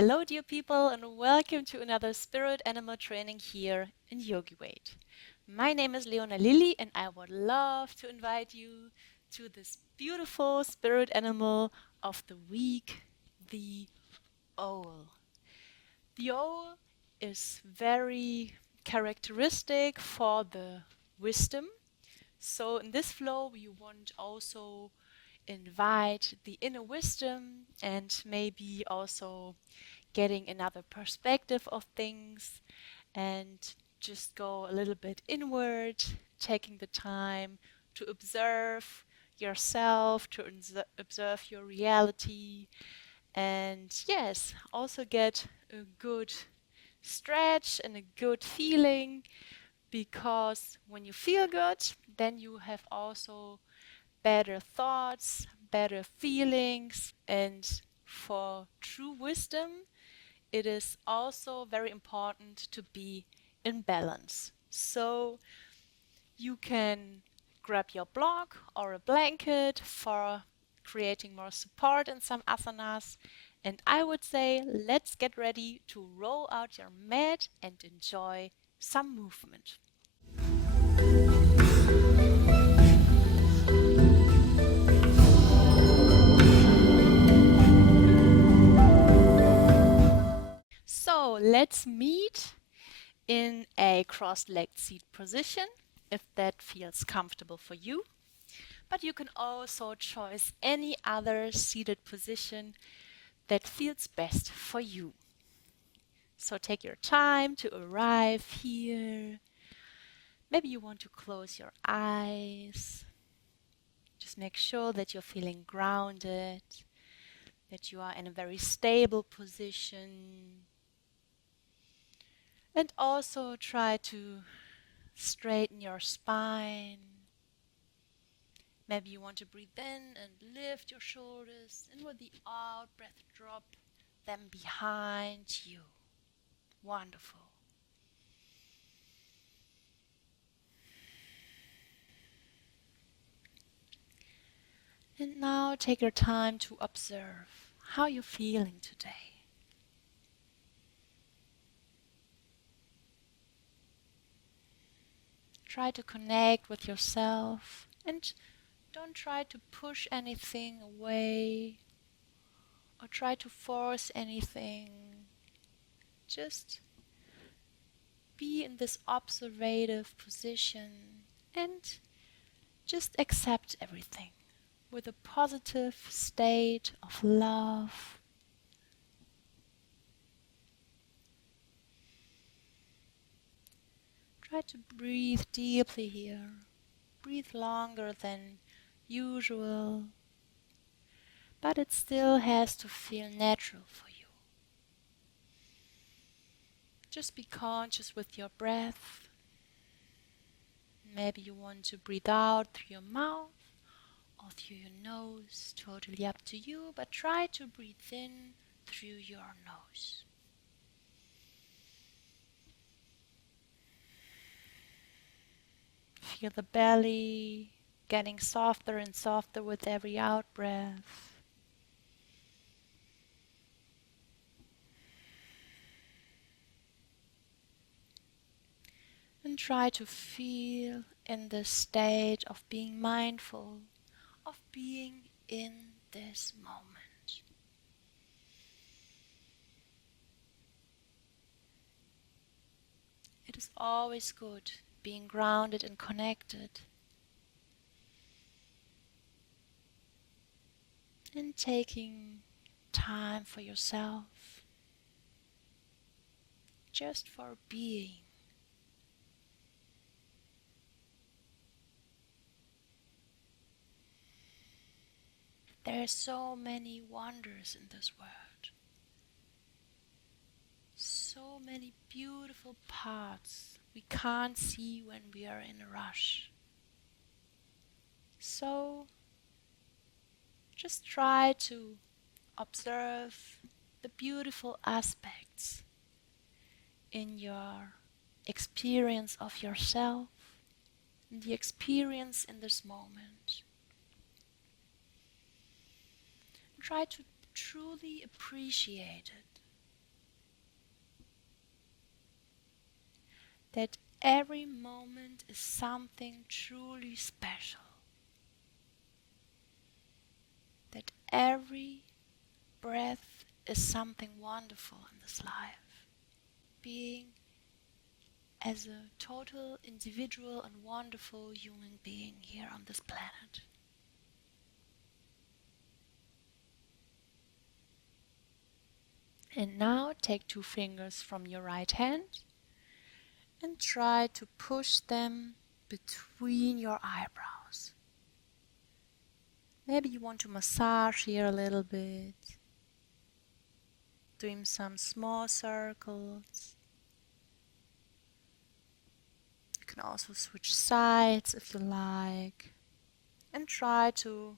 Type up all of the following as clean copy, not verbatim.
Hello, dear people, and welcome to another spirit animal training here in Yogyweight. My name is Leona Lilly, and I would love to invite you to this beautiful spirit animal of the week, the owl. The owl is very characteristic for the wisdom. So, in this flow, we want also invite the inner wisdom and maybe also getting another perspective of things and just go a little bit inward, taking the time to observe yourself, to observe your reality, and yes, also get a good stretch and a good feeling because when you feel good, then you have also better thoughts, better feelings, and for true wisdom, it is also very important to be in balance. So you can grab your block or a blanket for creating more support in some asanas. And I would say let's get ready to roll out your mat and enjoy some movement. So let's meet in a cross-legged seat position if that feels comfortable for you. But you can also choose any other seated position that feels best for you. So take your time to arrive here. Maybe you want to close your eyes. Just make sure that you're feeling grounded, that you are in a very stable position. And also try to straighten your spine. Maybe you want to breathe in and lift your shoulders, and with the out breath, drop them behind you. Wonderful. And now take your time to observe how you're feeling today. Try to connect with yourself and don't try to push anything away or try to force anything. Just be in this observative position and just accept everything with a positive state of love. Try to breathe deeply here. Breathe longer than usual, but it still has to feel natural for you. Just be conscious with your breath. Maybe you want to breathe out through your mouth or through your nose, totally up to you, but try to breathe in through your nose. Feel the belly getting softer and softer with every out breath. And try to feel in the state of being mindful, of being in this moment. It is always good being grounded and connected. And taking time for yourself, just for being. There are so many wonders in this world. So many beautiful parts we can't see when we are in a rush. So just try to observe the beautiful aspects in your experience of yourself, in the experience in this moment. Try to truly appreciate it. that every moment is something truly special, that every breath is something wonderful in this life. Being as a total individual and wonderful human being here on this planet. And now take 2 fingers from your right hand and try to push them between your eyebrows. Maybe you want to massage here a little bit, doing some small circles. You can also switch sides if you like, and try to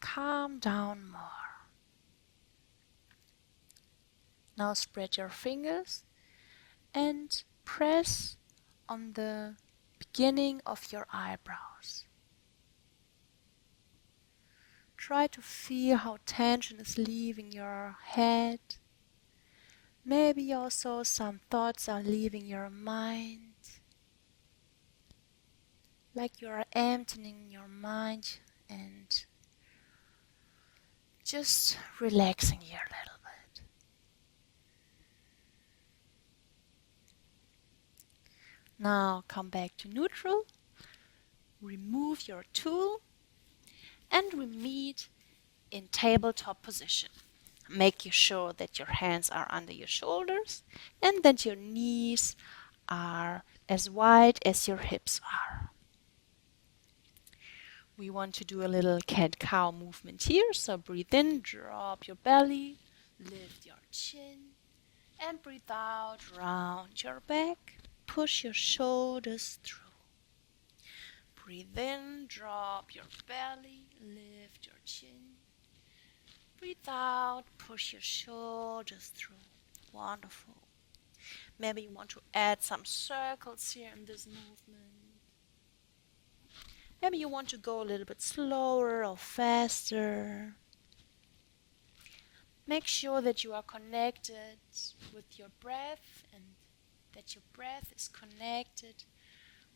calm down more. Now spread your fingers and press on the beginning of your eyebrows. Try to feel how tension is leaving your head. Maybe also some thoughts are leaving your mind. Like you are emptying your mind and just relaxing here a little bit. Now come back to neutral. Remove your tool and we meet in tabletop position. Make sure that your hands are under your shoulders and that your knees are as wide as your hips are. We want to do a little cat-cow movement here. So breathe in, drop your belly, lift your chin, and breathe out, round your back, push your shoulders through. Breathe in, drop your belly, lift your chin. Breathe out, push your shoulders through. Wonderful. Maybe you want to add some circles here in this movement. Maybe you want to go a little bit slower or faster. Make sure that you are connected with your breath and that your breath is connected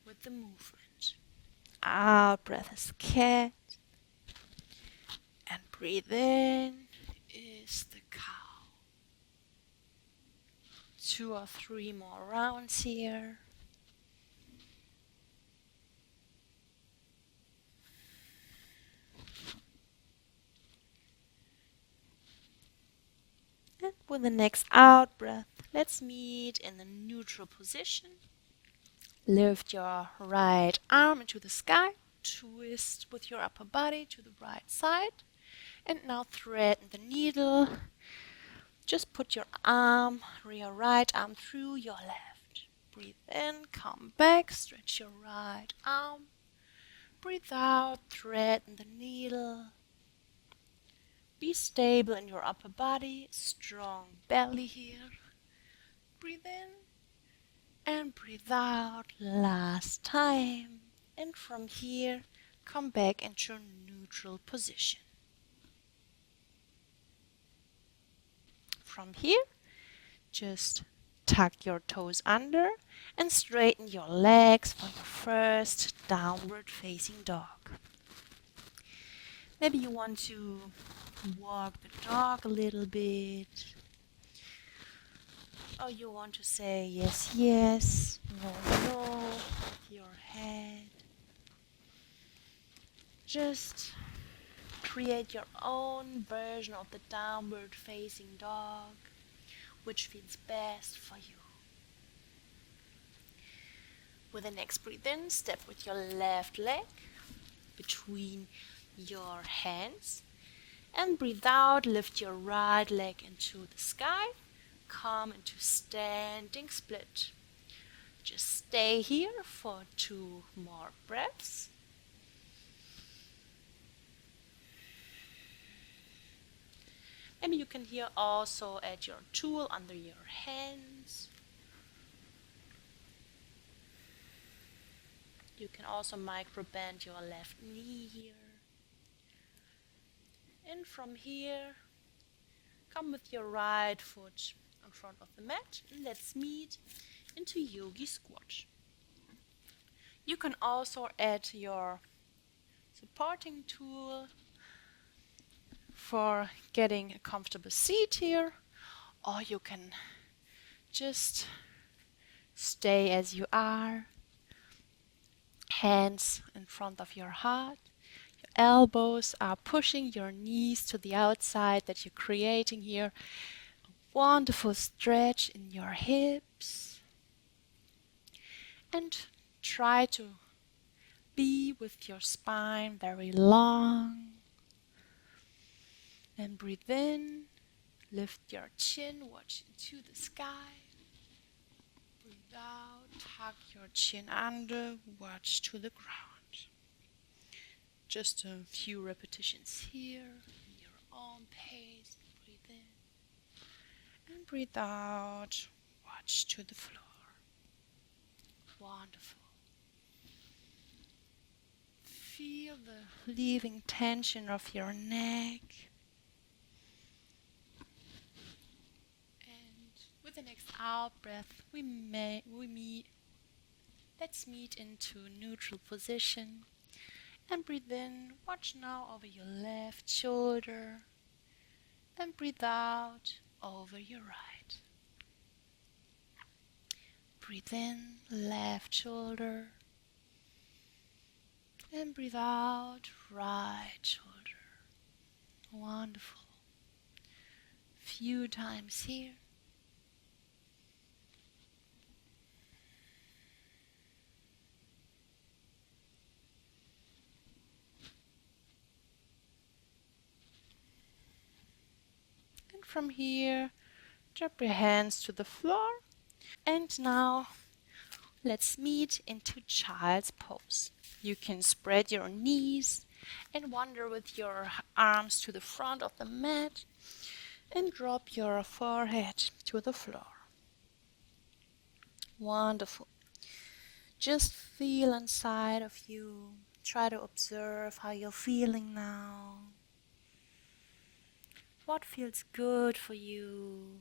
with the movement. Out breath is cat. And breathe in is the cow. 2 or 3 more rounds here. And with the next out breath, let's meet in the neutral position. Lift your right arm into the sky. Twist with your upper body to the right side. And now thread the needle. Just put your right arm through your left. Breathe in, come back, stretch your right arm. Breathe out, thread the needle. Be stable in your upper body, strong belly here. Breathe in and breathe out last time. And from here, come back into neutral position. From here, just tuck your toes under and straighten your legs for your first downward facing dog. Maybe you want to walk the dog a little bit. Or you want to say yes, yes, no, no with your head. Just create your own version of the downward facing dog, which feels best for you. With the next breathe in, step with your left leg between your hands. And breathe out, lift your right leg into the sky. Come into standing split. Just stay here for 2 more breaths. Maybe you can here also add your tool under your hands. You can also microbend your left knee here. And from here, come with your right foot in front of the mat and let's meet into yogi squat. You can also add your supporting tool for getting a comfortable seat here, or you can just stay as you are, hands in front of your heart. Your elbows are pushing your knees to the outside, that you're creating here a wonderful stretch in your hips. And try to be with your spine very long. And breathe in, lift your chin, watch into the sky. Breathe out, tuck your chin under, watch to the ground. Just a few repetitions here, in your own pace. Breathe in and breathe out, watch to the floor. Wonderful. Feel the leaving tension of your neck. And with the next out breath, let's meet into neutral position. And breathe in, watch now over your left shoulder. And breathe out over your right. Breathe in, left shoulder. And breathe out, right shoulder. Wonderful. Few times here. And from here, drop your hands to the floor. And now, let's meet into child's pose. You can spread your knees and wander with your arms to the front of the mat and drop your forehead to the floor. Wonderful. Just feel inside of you. Try to observe how you're feeling now. What feels good for you?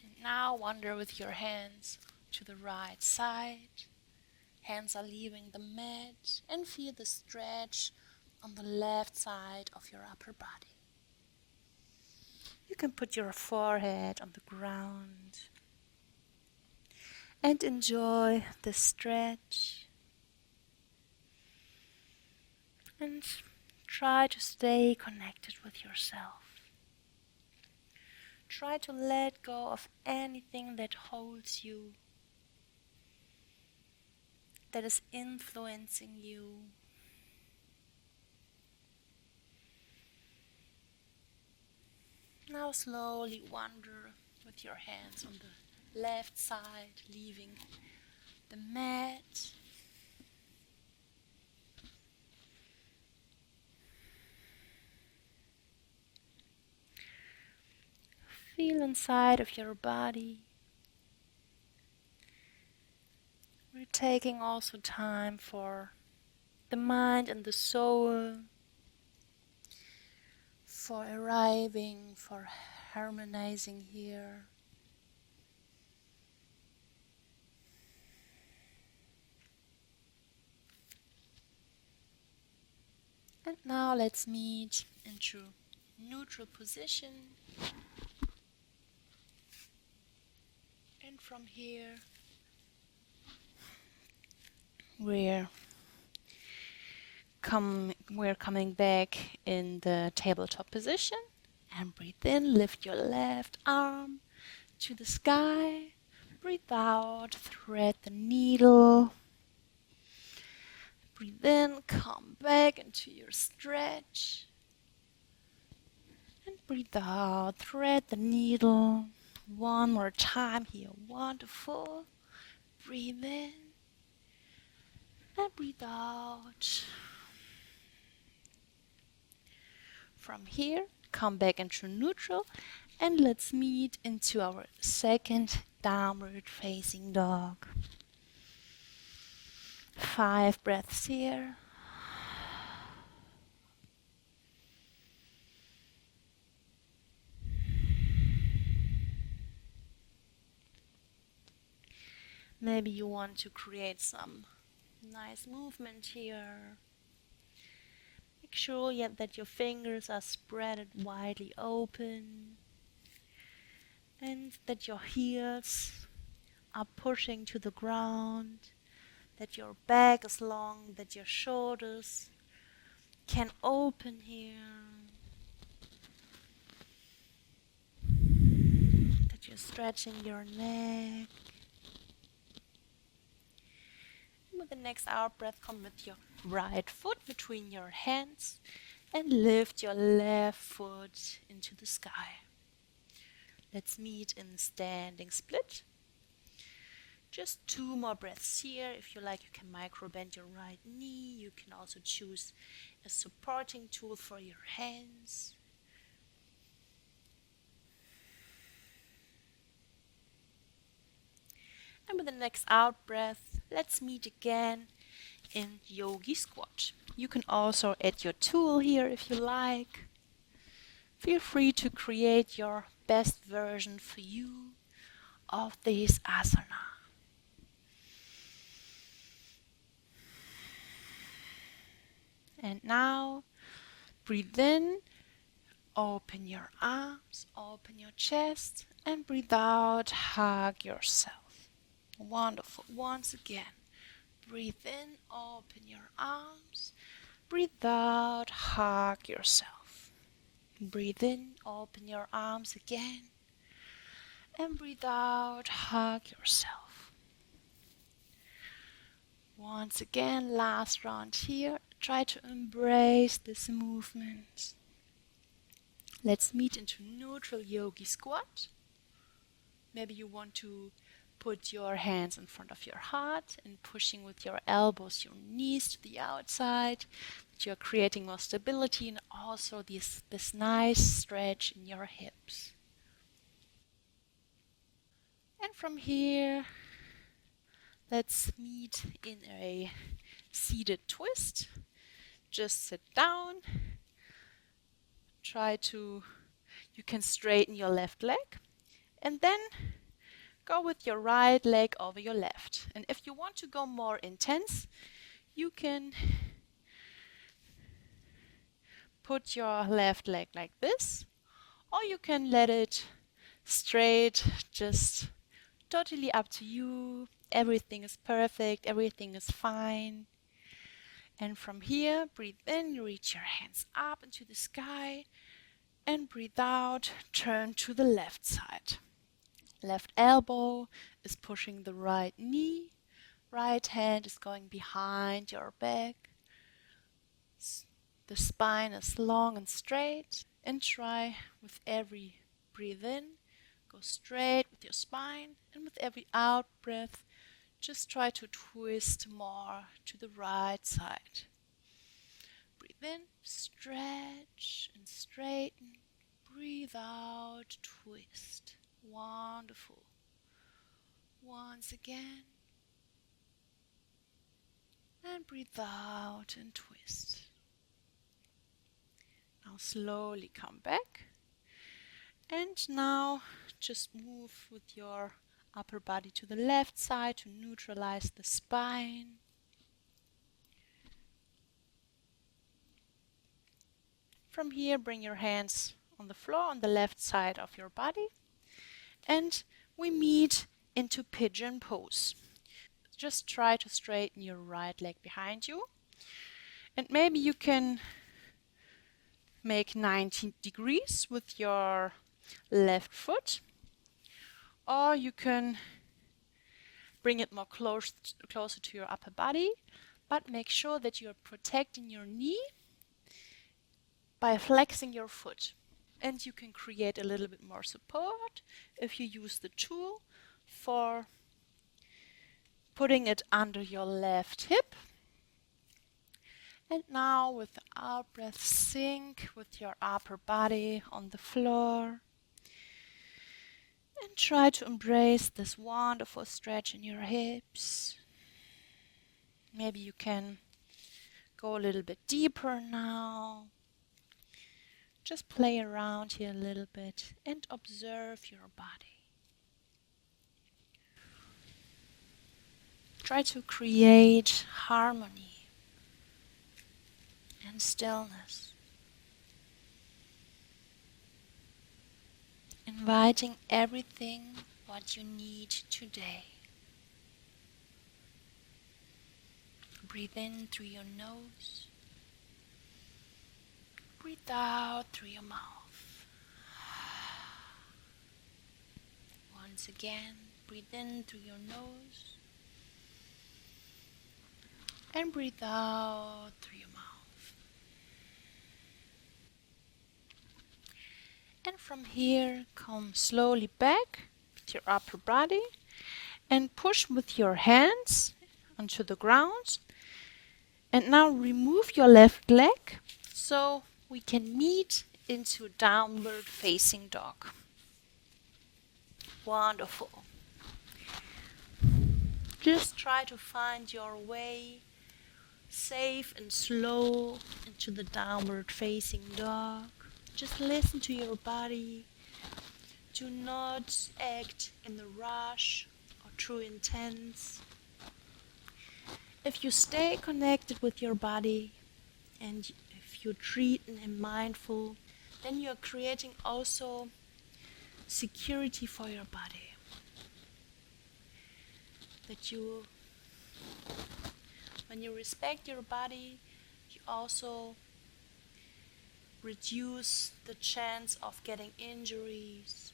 And now wander with your hands to the right side. Hands are leaving the mat and feel the stretch on the left side of your upper body. You can put your forehead on the ground and enjoy the stretch. And try to stay connected with yourself. Try to let go of anything that holds you, that is influencing you. Now slowly wander with your hands on the left side, leaving the mat. Feel inside of your body. We're taking also time for the mind and the soul, for arriving, for harmonizing here. And now let's meet into neutral position. And from here, we're coming back in the tabletop position. And breathe in, lift your left arm to the sky. Breathe out, thread the needle. Breathe in, come back into your stretch. And breathe out, thread the needle. One more time here, wonderful. Breathe in and breathe out. From here, come back into neutral and let's meet into our second downward facing dog. 5 breaths here. Maybe you want to create some nice movement here. Make sure that your fingers are spread widely open and that your heels are pushing to the ground, that your back is long, that your shoulders can open here, that you're stretching your neck. With the next out breath, come with your right foot between your hands and lift your left foot into the sky. Let's meet in standing split. Just 2 more breaths here. If you like, you can micro bend your right knee. You can also choose a supporting tool for your hands. And with the next out breath, let's meet again in yogi squat. You can also add your tool here if you like. Feel free to create your best version for you of this asana. And now, breathe in, open your arms, open your chest, and breathe out, hug yourself. Wonderful. Once again, breathe in, open your arms, breathe out, hug yourself. Breathe in, open your arms again, and breathe out, hug yourself. Once again, last round here. Try to embrace this movement. Let's meet into neutral yogi squat. Maybe you want to put your hands in front of your heart and pushing with your elbows, your knees to the outside. That you're creating more stability and also this nice stretch in your hips. And from here, let's meet in a seated twist. Just sit down. You can straighten your left leg and then go with your right leg over your left. And if you want to go more intense, you can put your left leg like this, or you can let it straight, just totally up to you. Everything is perfect, everything is fine. And from here, breathe in, reach your hands up into the sky, and breathe out, turn to the left side. Left elbow is pushing the right knee, right hand is going behind your back. The spine is long and straight, and try with every breathe in, go straight with your spine, and with every out breath, just try to twist more to the right side. Breathe in, stretch and straighten. Breathe out, twist. Wonderful. Once again. And breathe out and twist. Now slowly come back. And now just move with your upper body to the left side to neutralize the spine. From here, bring your hands on the floor on the left side of your body. And we meet into pigeon pose. Just try to straighten your right leg behind you. And maybe you can make 90 degrees with your left foot. Or you can bring it more closer to your upper body. But make sure that you're protecting your knee by flexing your foot. And you can create a little bit more support if you use the tool for putting it under your left hip. And now with the out breath, sink with your upper body on the floor. And try to embrace this wonderful stretch in your hips. Maybe you can go a little bit deeper now. Just play around here a little bit and observe your body. Try to create harmony and stillness, inviting everything what you need today. Breathe in through your nose, breathe out through your mouth. Once again, breathe in through your nose and breathe out through your mouth. And from here, come slowly back to your upper body and push with your hands onto the ground. And now remove your left leg so we can meet into downward facing dog. Wonderful. Just try to find your way safe and slow into the downward facing dog. Just listen to your body. Do not act in the rush or too intense. If you stay connected with your body and if you treat and are mindful, then you're creating also security for your body. That when you respect your body, you also reduce the chance of getting injuries.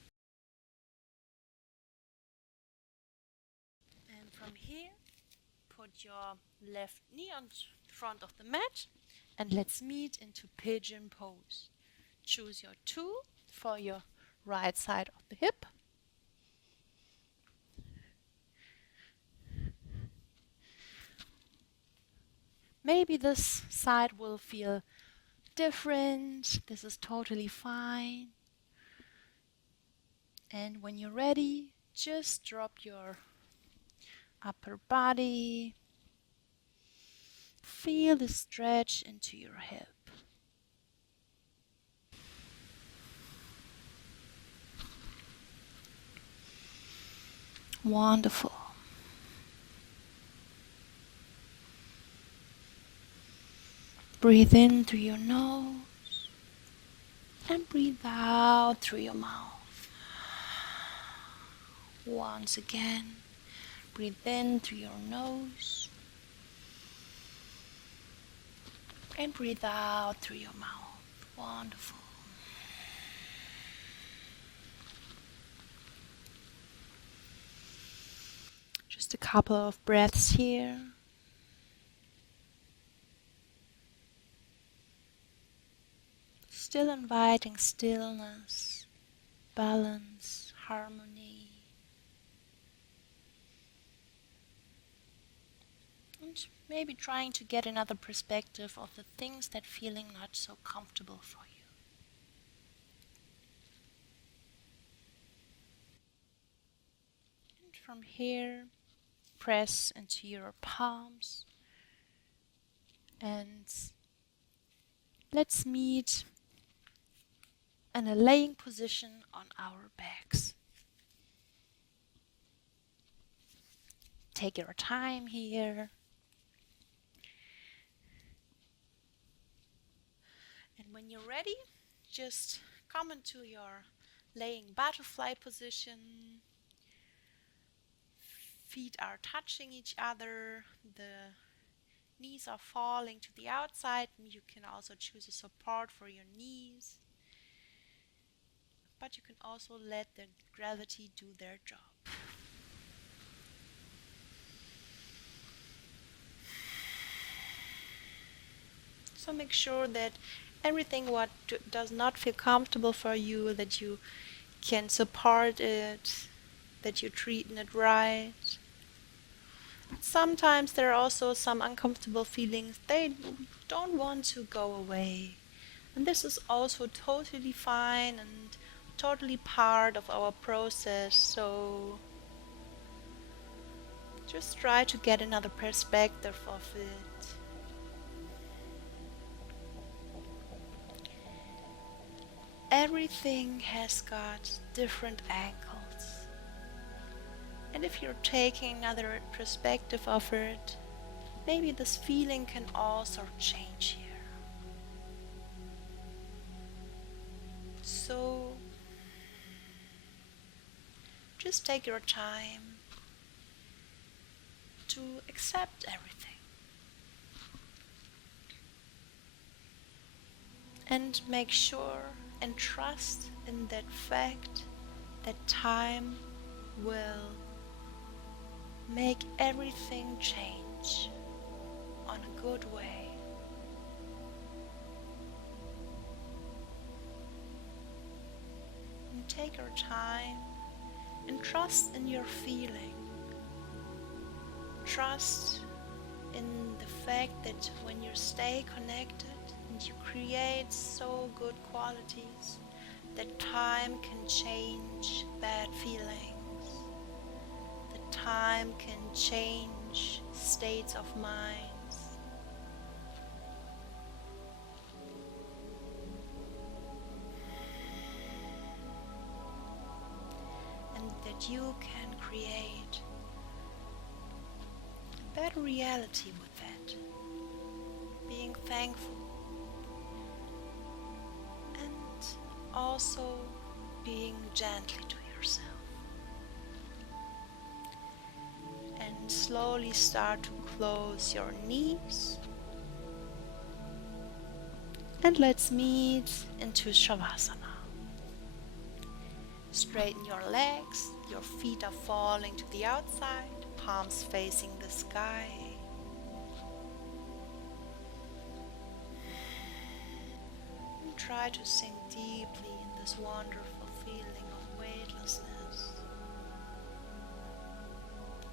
And from here, put your left knee on front of the mat and let's meet into pigeon pose. Choose your tool for your right side of the hip. Maybe this side will feel different. This is totally fine. And when you're ready, just drop your upper body. Feel the stretch into your hip. Wonderful. Breathe in through your nose and breathe out through your mouth. Once again, breathe in through your nose and breathe out through your mouth. Wonderful. Just a couple of breaths here. Still inviting stillness, balance, harmony. And maybe trying to get another perspective of the things that feeling not so comfortable for you. And from here, press into your palms and let's meet in a laying position on our backs. Take your time here. And when you're ready, just come into your laying butterfly position. Feet are touching each other. The knees are falling to the outside, and you can also choose a support for your knees. But you can also let the gravity do their job. So make sure that everything what does not feel comfortable for you, that you can support it, that you're treating it right. Sometimes there are also some uncomfortable feelings. They don't want to go away. And this is also totally fine and totally part of our process. So just try to get another perspective of it. Everything has got different angles. And if you're taking another perspective of it, maybe this feeling can also change here. So just take your time to accept everything and make sure and trust in that fact that time will make everything change on a good way. And take your time and trust in your feeling. Trust in the fact that when you stay connected and you create so good qualities, that time can change bad feelings. That time can change states of minds. And that you can create a better reality with that. Being thankful. And also being gently to yourself. And slowly start to close your knees. And let's meet into Shavasana. Straighten your legs, your feet are falling to the outside, palms facing the sky. And try to sink deeply in this wonderful feeling of weightlessness,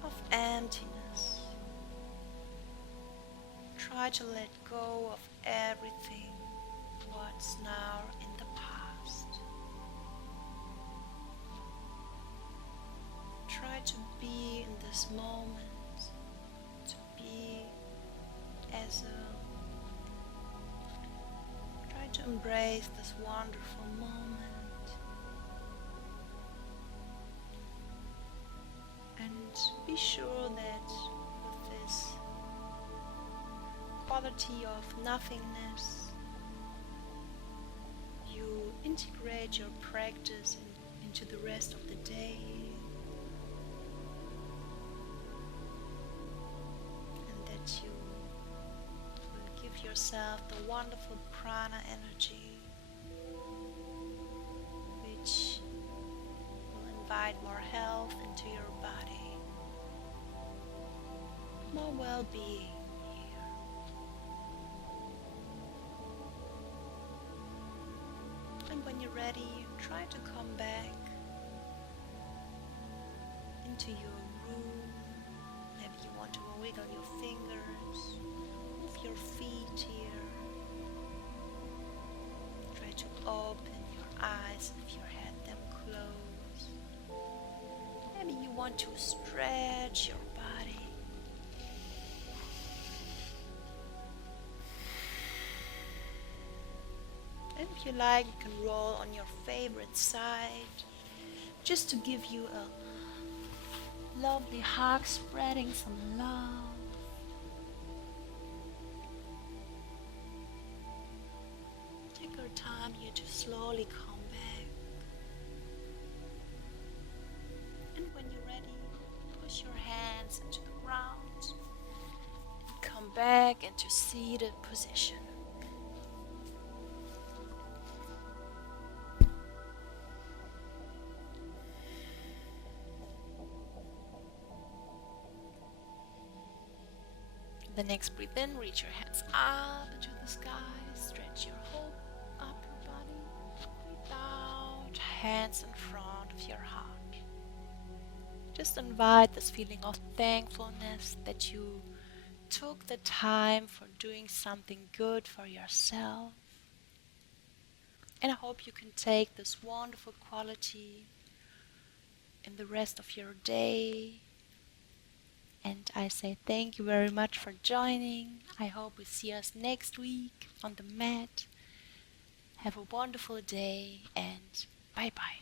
of emptiness. Try to let go of everything what's now in the past. Try to be in this moment, to be as a try to embrace this wonderful moment and be sure that with this quality of nothingness you integrate your practice into the rest of the day. You will give yourself the wonderful prana energy, which will invite more health into your body, more well-being here. And when you're ready, try to come back into your room. Maybe you want to wiggle your fingers, move your feet here. Try to open your eyes if you had them closed. Maybe you want to stretch your body. And if you like, you can roll on your favorite side, just to give you a lovely hug, spreading some love. Take your time here to slowly come back. And when you're ready, push your hands into the ground and come back into seated position. The next breathe in, reach your hands up into the sky, stretch your whole upper body. Breathe out, hands in front of your heart. Just invite this feeling of thankfulness that you took the time for doing something good for yourself. And I hope you can take this wonderful quality in the rest of your day. And I say thank you very much for joining. I hope we see us next week on the mat. Have a wonderful day and bye bye.